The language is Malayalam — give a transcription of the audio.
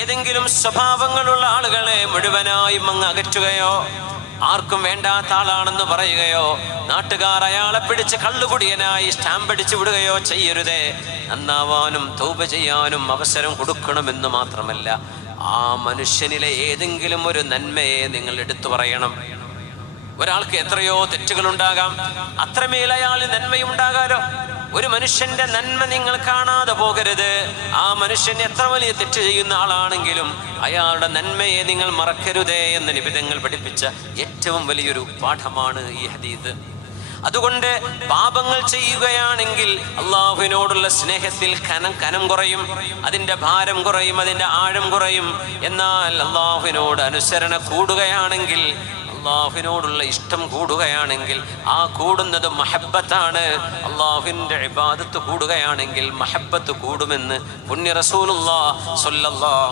ഏതെങ്കിലും സ്വഭാവങ്ങളുള്ള ആളുകളെ മുഴുവനായും അങ്ങ് അകറ്റുകയോ ആർക്കും വേണ്ടാത്ത ആളാണെന്ന് പറയുകയോ നാട്ടുകാർ അയാളെ പിടിച്ച് കള്ളുകുടിയനായി സ്റ്റാമ്പ് അടിച്ചു വിടുകയോ ചെയ്യരുതേ. നന്നാവാനും തൗബ ചെയ്യാനും അവസരം കൊടുക്കണമെന്ന് മാത്രമല്ല, ആ മനുഷ്യനിലെ ഏതെങ്കിലും ഒരു നന്മയെ നിങ്ങൾ എടുത്തു പറയണം. ഒരാൾക്ക് എത്രയോ തെറ്റുകളുണ്ടാകാം, അത്രമേൽ അയാൾ നന്മയുണ്ടാകാലോ. ഒരു മനുഷ്യന്റെ നന്മ നിങ്ങൾ കാണാതെ പോകരുത്. ആ മനുഷ്യൻ എത്ര വലിയ തെറ്റ് ചെയ്യുന്ന ആളാണെങ്കിലും അയാളുടെ നന്മയെ നിങ്ങൾ മറക്കരുതേ എന്ന് നിബിധങ്ങൾ പഠിപ്പിച്ച ഏറ്റവും വലിയൊരു പാഠമാണ് ഈ ഹദീസ്. അതുകൊണ്ട് പാപങ്ങൾ ചെയ്യുകയാണെങ്കിൽ അള്ളാഹുവിനോടുള്ള സ്നേഹത്തിൽ കനം കുറയും, അതിൻ്റെ ഭാരം കുറയും, അതിൻ്റെ ആഴം കുറയും. എന്നാൽ അള്ളാഹുവിനോട് അനുസരണ കൂടുകയാണെങ്കിൽ, അള്ളാഹുവിനോടുള്ള ഇഷ്ടം കൂടുകയാണെങ്കിൽ, ആ കൂടുന്നത് മഹബ്ബത്താണ്. അള്ളാഹുവിൻ്റെ ഇബാദത്ത് കൂടുകയാണെങ്കിൽ മഹബ്ബത്ത് കൂടുമെന്ന് പുണ്യ റസൂലുള്ളാഹി സ്വല്ലല്ലാഹു